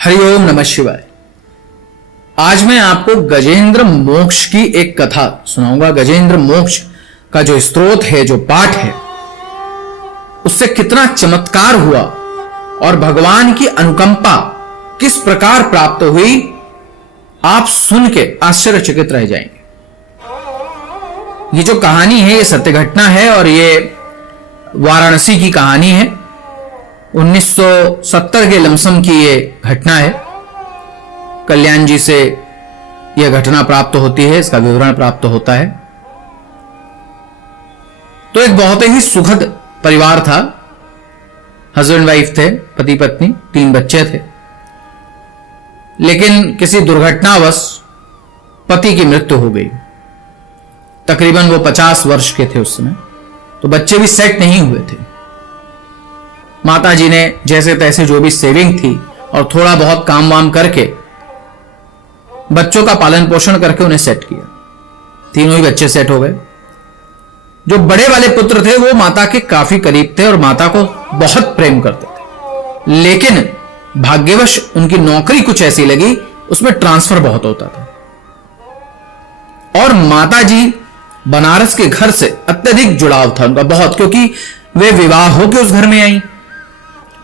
हरिओम नमः शिवाय। आज मैं आपको गजेंद्र मोक्ष की एक कथा सुनाऊंगा। गजेंद्र मोक्ष का जो स्त्रोत है, जो पाठ है, उससे कितना चमत्कार हुआ और भगवान की अनुकंपा किस प्रकार प्राप्त हुई, आप सुन के आश्चर्यचकित रह जाएंगे। ये जो कहानी है, ये सत्य घटना है और ये वाराणसी की कहानी है। 1970 के लमसम की ये घटना है। कल्याण जी से यह घटना प्राप्त होती है, इसका विवरण प्राप्त होता है। तो एक बहुत ही सुखद परिवार था। हस्बैंड वाइफ थे, पति पत्नी, 3 बच्चे थे। लेकिन किसी दुर्घटनावश पति की मृत्यु हो गई। तकरीबन वो 50 वर्ष के थे उस समय। तो बच्चे भी सेट नहीं हुए थे। माता जी ने जैसे तैसे जो भी सेविंग थी और थोड़ा बहुत काम वाम करके बच्चों का पालन पोषण करके उन्हें सेट किया। तीनों ही बच्चे सेट हो गए। जो बड़े वाले पुत्र थे वो माता के काफी करीब थे और माता को बहुत प्रेम करते थे। लेकिन भाग्यवश उनकी नौकरी कुछ ऐसी लगी, उसमें ट्रांसफर बहुत होता था और माता जी बनारस के घर से अत्यधिक जुड़ाव था उनका, बहुत, क्योंकि वे विवाह होकर उस घर में आई,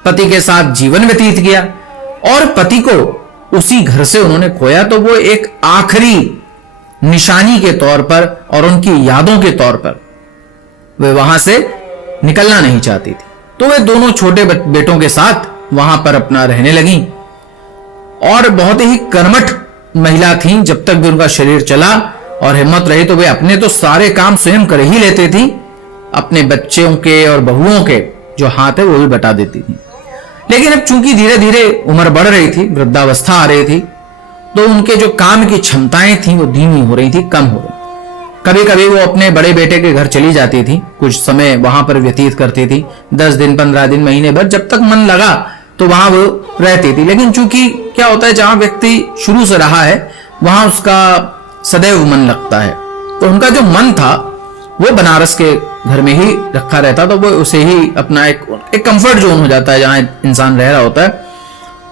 पति के साथ जीवन व्यतीत किया और पति को उसी घर से उन्होंने खोया। तो वो एक आखिरी निशानी के तौर पर और उनकी यादों के तौर पर वे वहां से निकलना नहीं चाहती थी। तो वे दोनों छोटे बेटों के साथ वहां पर अपना रहने लगी और बहुत ही कर्मठ महिला थीं। जब तक भी उनका शरीर चला और हिम्मत रही तो वे अपने तो सारे काम स्वयं कर ही लेते थी, अपने बच्चों के और बहुओं के जो हाथ है वो भी बटा देती थी। लेकिन अब चूंकि धीरे धीरे उम्र बढ़ रही थी, वृद्धावस्था आ रही थी, तो उनके जो काम की क्षमताएं थी वो धीमी हो रही थी, कम हो रही। कभी कभी वो अपने बड़े बेटे के घर चली जाती थी, कुछ समय वहां पर व्यतीत करती थी, 10 दिन, 15 दिन, महीने भर, जब तक मन लगा तो वहां वो रहती थी। लेकिन चूंकि क्या होता है, जहां व्यक्ति शुरू से रहा है वहां उसका सदैव मन लगता है। तो उनका जो मन था वो बनारस के घर में ही रखा रहता, तो वो उसे ही अपना एक कंफर्ट जोन हो जाता है जहां इंसान रह रहा होता है।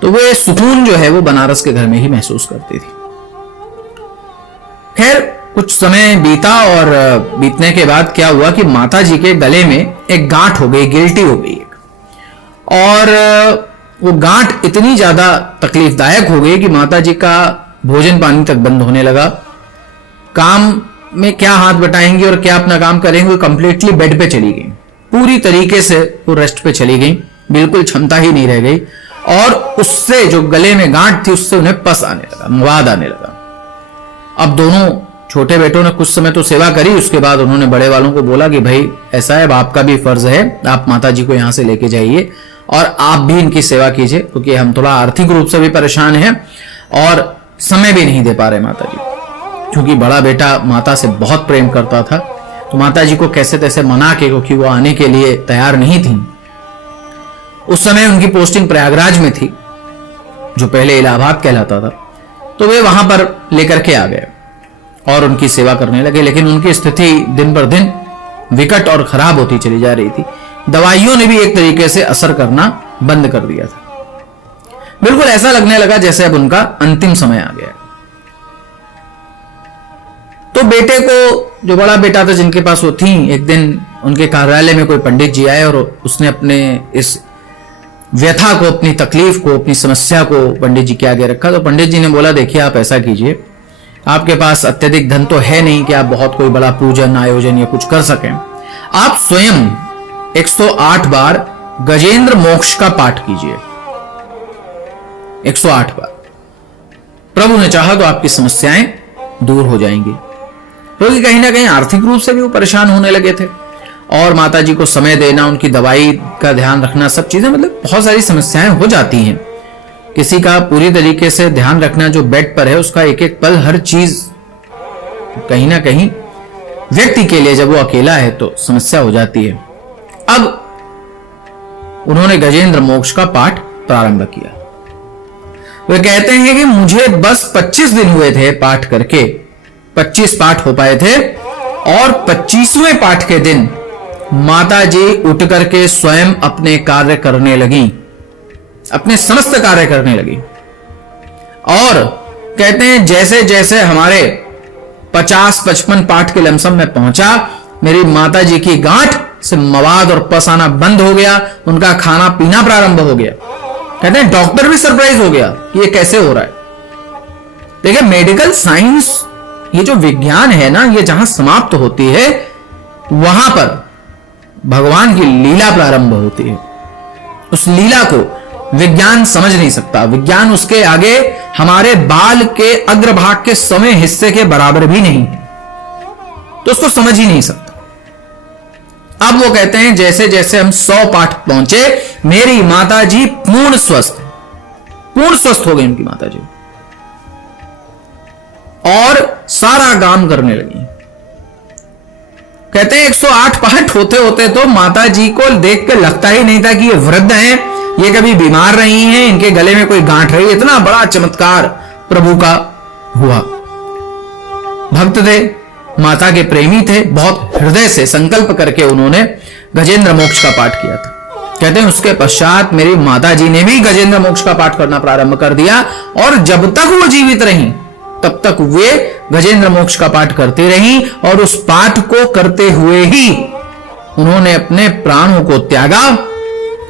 तो वो सुकून जो है वो बनारस के घर में ही महसूस करती थी। खैर, कुछ समय बीता और बीतने के बाद क्या हुआ कि माता जी के गले में एक गांठ हो गई, गिल्टी हो गई एक, और वो गांठ इतनी ज्यादा तकलीफदायक हो गई कि माता जी का भोजन पानी तक बंद होने लगा। काम में क्या हाथ बटाएंगी और क्या अपना काम करेंगे, वो कंप्लीटली बेड पे चली गई। पूरी तरीके से वो रेस्ट पे चली गई, बिल्कुल क्षमता ही नहीं रह गई। और उससे जो गले में गांठ थी उससे उन्हें पस आने लगा, मवाद आने लगा। अब दोनों छोटे बेटों ने कुछ समय तो सेवा करी, उसके बाद उन्होंने बड़े वालों को बोला कि भाई ऐसा है, आपका भी फर्ज है, आप माता जी को यहां से लेके जाइए और आप भी इनकी सेवा कीजिए, क्योंकि हम थोड़ा आर्थिक रूप से भी परेशान हैं और समय भी नहीं दे पा रहे माता जी। क्योंकि बड़ा बेटा माता से बहुत प्रेम करता था, तो माता जी को कैसे तैसे मना के, क्योंकि वो आने के लिए तैयार नहीं थी। उस समय उनकी पोस्टिंग प्रयागराज में थी, जो पहले इलाहाबाद कहलाता था। तो वे वहां पर लेकर के आ गए और उनकी सेवा करने लगे। लेकिन उनकी स्थिति दिन पर दिन विकट और खराब होती चली जा रही थी। दवाइयों ने भी एक तरीके से असर करना बंद कर दिया था। बिल्कुल ऐसा लगने लगा जैसे अब उनका अंतिम समय आ गया। तो बेटे को, जो बड़ा बेटा था जिनके पास वो थी, एक दिन उनके कार्यालय में कोई पंडित जी आए और उसने अपने इस व्यथा को, अपनी तकलीफ को, अपनी समस्या को पंडित जी के आगे रखा। तो पंडित जी ने बोला, देखिए आप ऐसा कीजिए, आपके पास अत्यधिक धन तो है नहीं कि आप बहुत कोई बड़ा पूजन आयोजन या कुछ कर सकें। आप स्वयं 108 बार गजेंद्र मोक्ष का पाठ कीजिए, 108 बार। प्रभु ने चाहा तो आपकी समस्याएं दूर हो जाएंगी। क्योंकि कहीं ना कहीं आर्थिक रूप से भी वो परेशान होने लगे थे और माता जी को समय देना, उनकी दवाई का ध्यान रखना, सब चीजें, मतलब बहुत सारी समस्याएं हो जाती हैं। किसी का पूरी तरीके से ध्यान रखना जो बेड पर है, उसका एक एक पल, हर चीज कहीं ना कहीं व्यक्ति के लिए जब वो अकेला है तो समस्या हो जाती है। अब उन्होंने गजेंद्र मोक्ष का पाठ प्रारंभ किया। वे कहते हैं कि मुझे बस 25 दिन हुए थे पाठ करके, 25 पाठ हो पाए थे और 25वें पाठ के दिन माता जी उठ करके स्वयं अपने कार्य करने लगी, अपने समस्त कार्य करने लगी। और कहते हैं जैसे जैसे हमारे 50-55 पाठ के लमसम में पहुंचा, मेरी माता जी की गांठ से मवाद और पस आना बंद हो गया, उनका खाना पीना प्रारंभ हो गया। कहते हैं डॉक्टर भी सरप्राइज हो गया कि ये कैसे हो रहा है। देखिए मेडिकल साइंस, ये जो विज्ञान है ना, ये जहां समाप्त होती है वहां पर भगवान की लीला प्रारंभ होती है। उस लीला को विज्ञान समझ नहीं सकता। विज्ञान उसके आगे हमारे बाल के अग्रभाग के सवे हिस्से के बराबर भी नहीं है, तो उसको समझ ही नहीं सकता। अब वो कहते हैं जैसे जैसे हम 100 पाठ पहुंचे, मेरी माता जी पूर्ण स्वस्थ हो गई उनकी माता जी, और सारा काम करने लगी। कहते हैं 108 पाठ होते होते तो माता जी को देख के लगता ही नहीं था कि ये वृद्ध हैं, ये कभी बीमार रही हैं, इनके गले में कोई गांठ रही। इतना बड़ा चमत्कार प्रभु का हुआ। भक्त थे, माता के प्रेमी थे, बहुत हृदय से संकल्प करके उन्होंने गजेंद्र मोक्ष का पाठ किया था। कहते हैं उसके पश्चात मेरी माता जी ने भी गजेंद्र मोक्ष का पाठ करना प्रारंभ कर दिया, और जब तक वो जीवित रही तब तक वे गजेंद्र मोक्ष का पाठ करती रही, और उस पाठ को करते हुए ही उन्होंने अपने प्राणों को त्यागा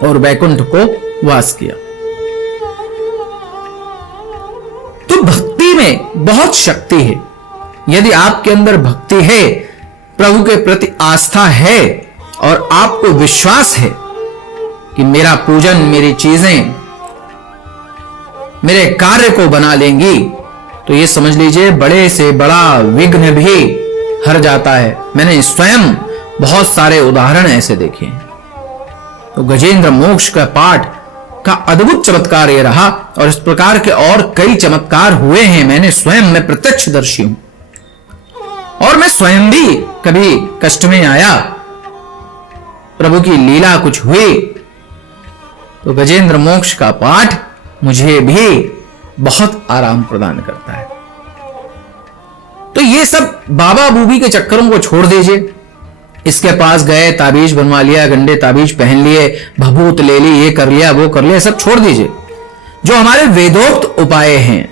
और वैकुंठ को वास किया। तो भक्ति में बहुत शक्ति है। यदि आपके अंदर भक्ति है, प्रभु के प्रति आस्था है, और आपको विश्वास है कि मेरा पूजन, मेरी चीजें मेरे कार्य को बना लेंगी, तो ये समझ लीजिए बड़े से बड़ा विघ्न भी हर जाता है। मैंने स्वयं बहुत सारे उदाहरण ऐसे देखे हैं। तो गजेंद्र मोक्ष का पाठ का अद्भुत चमत्कार ये रहा, और इस प्रकार के और कई चमत्कार हुए हैं। मैंने स्वयं, मैं प्रत्यक्षदर्शी हूं, और मैं स्वयं भी कभी कष्ट में आया, प्रभु की लीला कुछ हुई, तो गजेंद्र मोक्ष का पाठ मुझे भी बहुत आराम प्रदान करता है। तो ये सब बाबा बूबी के चक्करों को छोड़ दीजिए। इसके पास गए, ताबीज बनवा लिया, गंडे ताबीज पहन लिए, भभूत ले ली, ये कर लिया, वो कर लिया, सब छोड़ दीजिए। जो हमारे वेदोक्त उपाय हैं,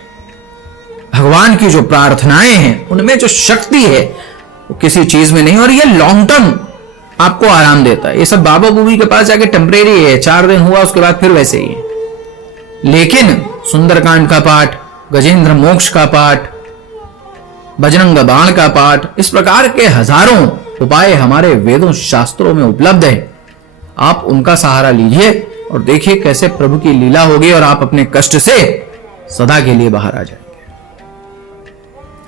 भगवान की जो प्रार्थनाएं हैं, उनमें जो शक्ति है वो किसी चीज में नहीं, और ये लॉन्ग टर्म आपको आराम देता है। ये सब बाबा बूबी के पास जाके टेम्परेरी है, 4 दिन हुआ उसके बाद फिर वैसे ही है। लेकिन सुंदरकांड का पाठ, गजेंद्र मोक्ष का पाठ, बजरंग बाण का पाठ, इस प्रकार के हजारों उपाय हमारे वेदों शास्त्रों में उपलब्ध है। आप उनका सहारा लीजिए और देखिए कैसे प्रभु की लीला होगी, और आप अपने कष्ट से सदा के लिए बाहर आ जाएंगे।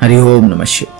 हरि ओम नमः शिवाय।